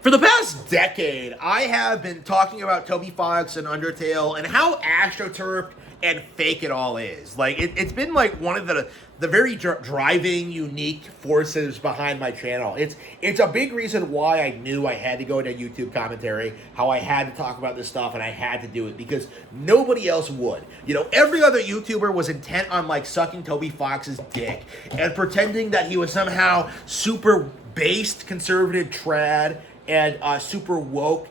For the past decade, I have been talking about Toby Fox and Undertale and how astroturfed and fake it all is. Like, it's been like one of the very driving, unique forces behind my channel. It's a big reason why I knew I had to go into YouTube commentary, how I had to talk about this stuff, and I had to do it because nobody else would. You know, every other YouTuber was intent on like sucking Toby Fox's dick and pretending that he was somehow super based conservative trad and super woke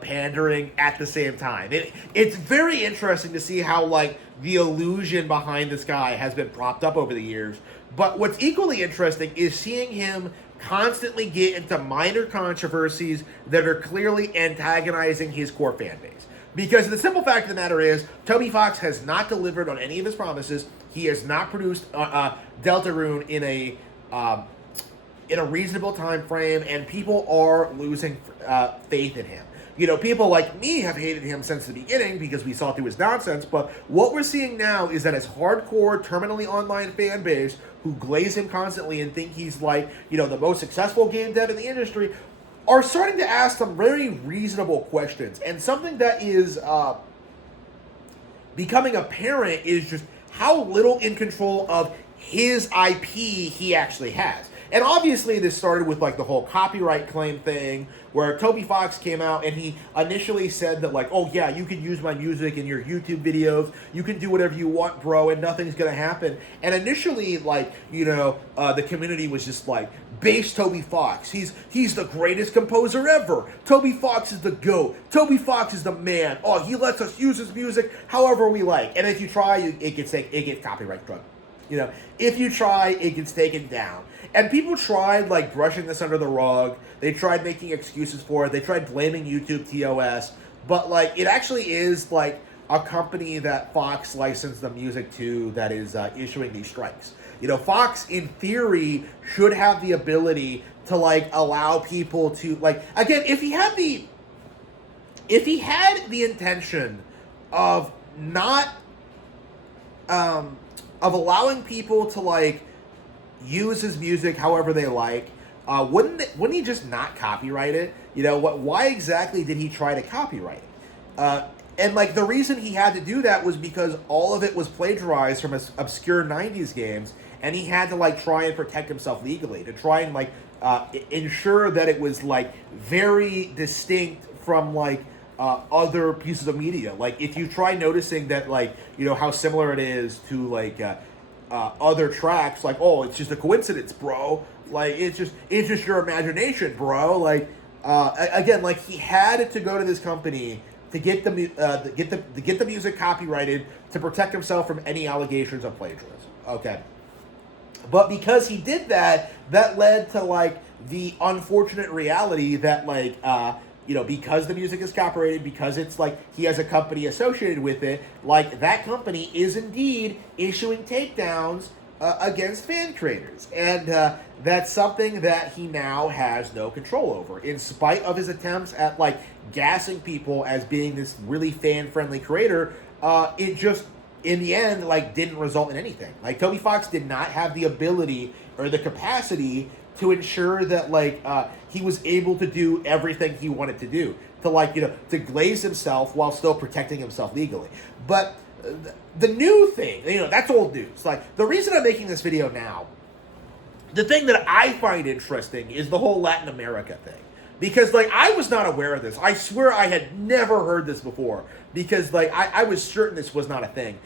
pandering at the same time. It's very interesting to see how like the illusion behind this guy has been propped up over the years. But what's equally interesting is seeing him constantly get into minor controversies that are clearly antagonizing his core fan base. Because the simple fact of the matter is, Toby Fox has not delivered on any of his promises. He has not produced Deltarune in a reasonable time frame, and people are losing faith in him. You know, people like me have hated him since the beginning because we saw through his nonsense, but what we're seeing now is that his hardcore, terminally online fan base, who glaze him constantly and think he's like, you know, the most successful game dev in the industry, are starting to ask some very reasonable questions. And something that is becoming apparent is just how little in control of his IP he actually has. And obviously this started with like the whole copyright claim thing where Toby Fox came out and he initially said that like, oh yeah, you can use my music in your YouTube videos, you can do whatever you want, bro, and nothing's gonna happen. And initially, like, you know, the community was just like, base Toby Fox, he's the greatest composer ever. Toby Fox is the GOAT. Toby Fox is the man. Oh, he lets us use his music however we like. And if you try, it gets copyright struck. You know, if you try, it gets taken down. And people tried, like, brushing this under the rug. They tried making excuses for it. They tried blaming YouTube TOS. But, like, it actually is, like, a company that Fox licensed the music to that is issuing these strikes. You know, Fox, in theory, should have the ability to, like, allow people to, like, again, if he had the intention of not, of allowing people to, like, use his music however they like, wouldn't he just not copyright it? You know, why exactly did he try to copyright it? And like the reason he had to do that was because all of it was plagiarized from obscure 90s games, and he had to like try and protect himself legally to try and like ensure that it was like very distinct from like other pieces of media. Like if you try noticing that, like, you know, how similar it is to like other tracks, like, oh, it's just a coincidence, bro. Like it's just your imagination, bro. Like again, like he had to go to this company to get the music copyrighted to protect himself from any allegations of plagiarism. Okay, but because he did that, that led to like the unfortunate reality that like you know, because the music is copyrighted, because it's like he has a company associated with it, like that company is indeed issuing takedowns against fan creators. And that's something that he now has no control over. In spite of his attempts at like gassing people as being this really fan-friendly creator, it just, in the end, like didn't result in anything. Like Toby Fox did not have the ability or the capacity to ensure that like he was able to do everything he wanted to do, to like, you know, to glaze himself while still protecting himself legally. But the new thing, you know, that's old news. Like the reason I'm making this video now, the thing that I find interesting is the whole Latin America thing. Because like I was not aware of this. I swear I had never heard this before. Because like I was certain this was not a thing.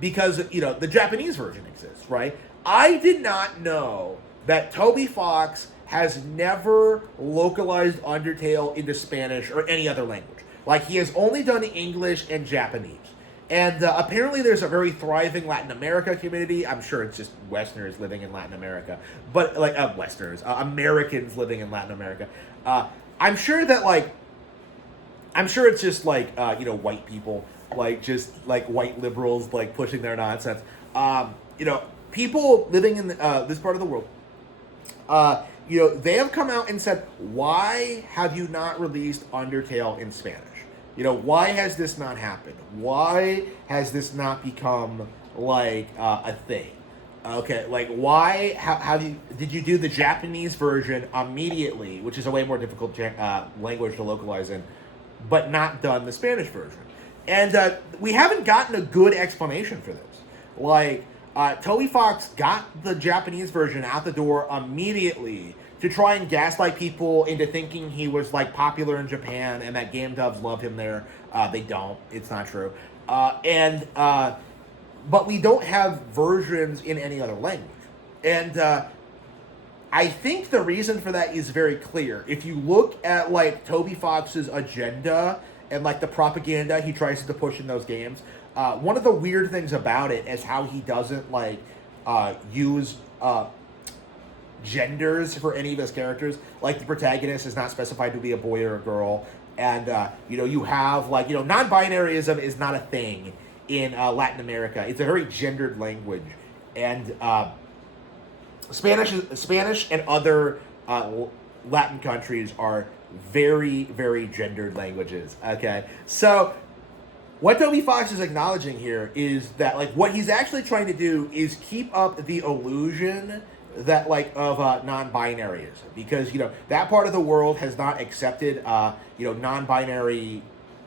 Because, you know, the Japanese version exists, right? I did not know that Toby Fox has never localized Undertale into Spanish or any other language. Like, he has only done English and Japanese. And apparently there's a very thriving Latin America community. I'm sure it's just Westerners living in Latin America. But, like, Americans living in Latin America. I'm sure it's just, like, you know, white people. Like, just, like, white liberals, like, pushing their nonsense. You know, people living in this part of the world, you know, they have come out and said, why have you not released Undertale in Spanish? You know, why has this not happened? Why has this not become, like, a thing? Okay, like why? How did you do the Japanese version immediately, which is a way more difficult language to localize in, but not done the Spanish version? And we haven't gotten a good explanation for this. Like, Toby Fox got the Japanese version out the door immediately to try and gaslight people into thinking he was like popular in Japan and that game devs love him there. They don't. It's not true. But we don't have versions in any other language. And I think the reason for that is very clear. If you look at like Toby Fox's agenda and like the propaganda he tries to push in those games, one of the weird things about it is how he doesn't like use genders for any of his characters. Like the protagonist is not specified to be a boy or a girl, and you have like non-binaryism is not a thing in Latin America. It's a very gendered language, and Spanish and other Latin countries are very, very gendered languages. Okay, so what Toby Fox is acknowledging here is that like what he's actually trying to do is keep up the illusion that like of non-binaryism, because that part of the world has not accepted non-binary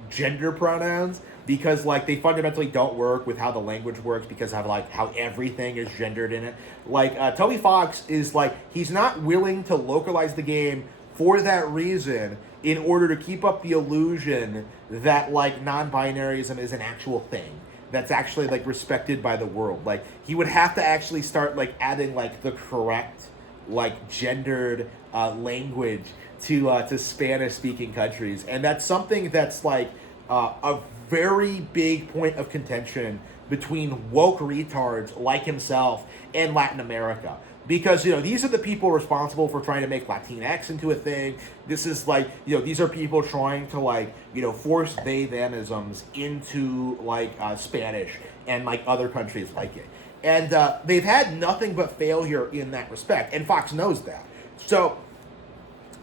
gender pronouns, because like they fundamentally don't work with how the language works, because of like how everything is gendered in it. Like Toby Fox is like, he's not willing to localize the game for that reason, in order to keep up the illusion that like non-binaryism is an actual thing that's actually like respected by the world. Like he would have to actually start like adding like the correct like gendered language to Spanish speaking countries, and that's something that's like a very big point of contention between woke retards like himself and Latin America. Because, these are the people responsible for trying to make Latinx into a thing. This is like, these are people trying to like, force they-themisms into like Spanish and like other countries like it. And they've had nothing but failure in that respect. And Fox knows that. So,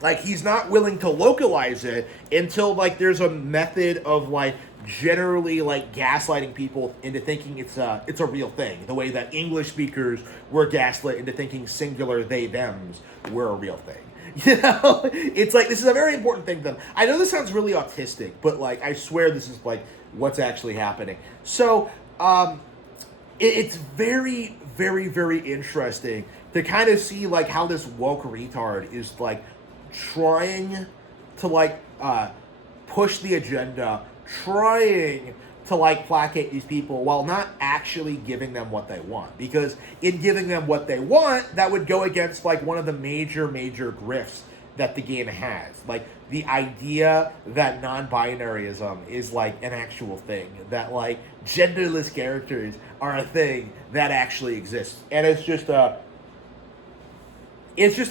like, he's not willing to localize it until like there's a method of like generally like gaslighting people into thinking it's a real thing, the way that English speakers were gaslit into thinking singular they thems were a real thing. It's like, this is a very important thing to them. I know this sounds really autistic, but like I swear this is like what's actually happening. So it's very, very, very interesting to kind of see like how this woke retard is like trying to like push the agenda, trying to like placate these people while not actually giving them what they want. Because in giving them what they want, that would go against like one of the major grifts that the game has. Like the idea that non-binaryism is like an actual thing, that like genderless characters are a thing that actually exists. And it's just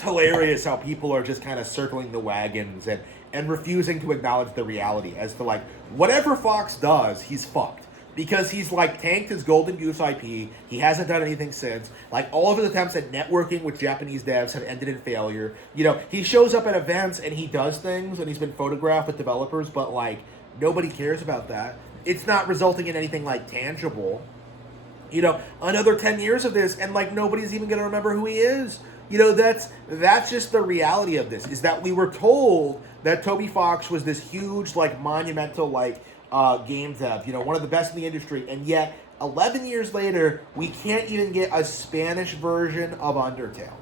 hilarious how people are just kind of circling the wagons and refusing to acknowledge the reality as to like whatever Fox does, he's fucked. Because he's like tanked his Golden Goose IP, he hasn't done anything since. Like all of his attempts at networking with Japanese devs have ended in failure. He shows up at events and he does things and he's been photographed with developers, but like nobody cares about that. It's not resulting in anything like tangible. Another 10 years of this and like nobody's even gonna remember who he is. That's just the reality of this, is that we were told that Toby Fox was this huge, like, monumental, like, game dev, one of the best in the industry, and yet 11 years later, we can't even get a Spanish version of Undertale.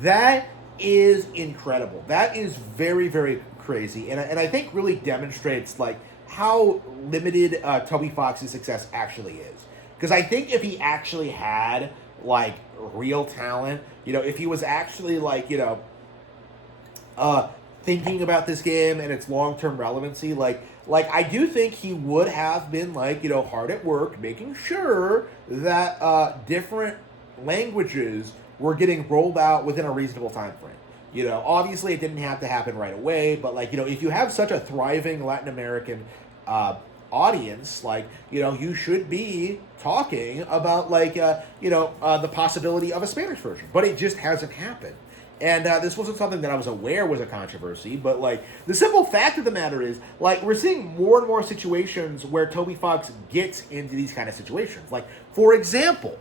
That is incredible. That is very, very crazy, and I think really demonstrates, like, how limited Toby Fox's success actually is. Because I think if he actually had, like, real talent, if he was actually like thinking about this game and its long-term relevancy, like I do think he would have been like hard at work making sure that different languages were getting rolled out within a reasonable time frame. Obviously it didn't have to happen right away, but like if you have such a thriving Latin American audience, like you should be talking about like the possibility of a Spanish version, but it just hasn't happened. And this wasn't something that I was aware was a controversy, but like the simple fact of the matter is, like, we're seeing more and more situations where Toby Fox gets into these kind of situations. Like, for example,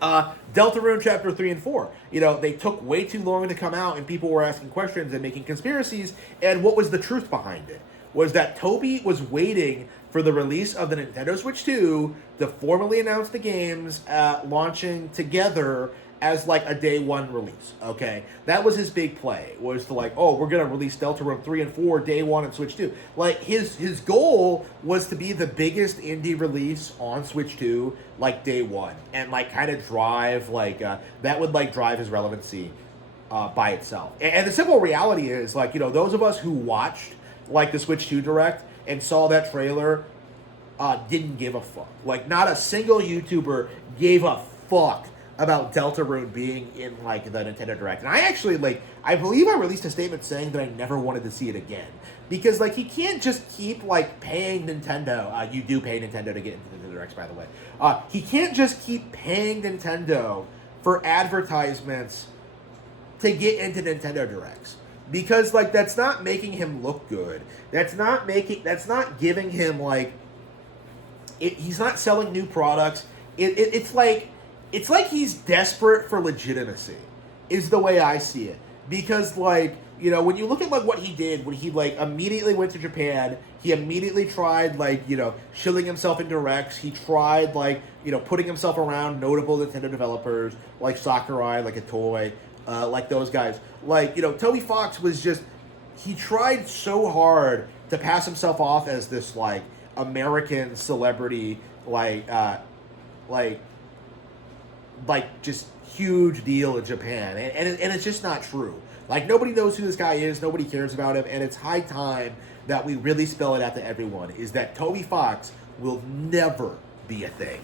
Deltarune Chapter 3 and 4. You know, they took way too long to come out, and people were asking questions and making conspiracies, and what was the truth behind it? Was that Toby was waiting for the release of the Nintendo Switch 2 to formally announce the games launching together as like a day one release. Okay, that was his big play, was to like, oh, we're gonna release Deltarune 3 and 4 day one and Switch 2. Like his goal was to be the biggest indie release on Switch 2 like day one, and like kind of drive like that would like drive his relevancy by itself. And the simple reality is, like, you know, those of us who watched like the Switch 2 Direct and saw that trailer didn't give a fuck. Like, not a single YouTuber gave a fuck about Deltarune being in like the Nintendo Direct. And I actually, like, I believe I released a statement saying that I never wanted to see it again, because like he can't just keep like paying Nintendo. You do pay Nintendo to get into the Directs, by the way. He can't just keep paying Nintendo for advertisements to get into Nintendo Directs, because like that's not making him look good. That's not giving him like he's not selling new products. It's like he's desperate for legitimacy, is the way I see it. Because, like, you know, when you look at like what he did, when he like immediately went to Japan, he immediately tried like, you know, shilling himself in directs. He tried like, you know, putting himself around notable Nintendo developers like Sakurai, like a toy, like those guys. Like, you know, Toby Fox was just, he tried so hard to pass himself off as this like American celebrity, like just huge deal in Japan, and it's just not true. Like, nobody knows who this guy is, nobody cares about him, and it's high time that we really spell it out to everyone, is that Toby Fox will never be a thing.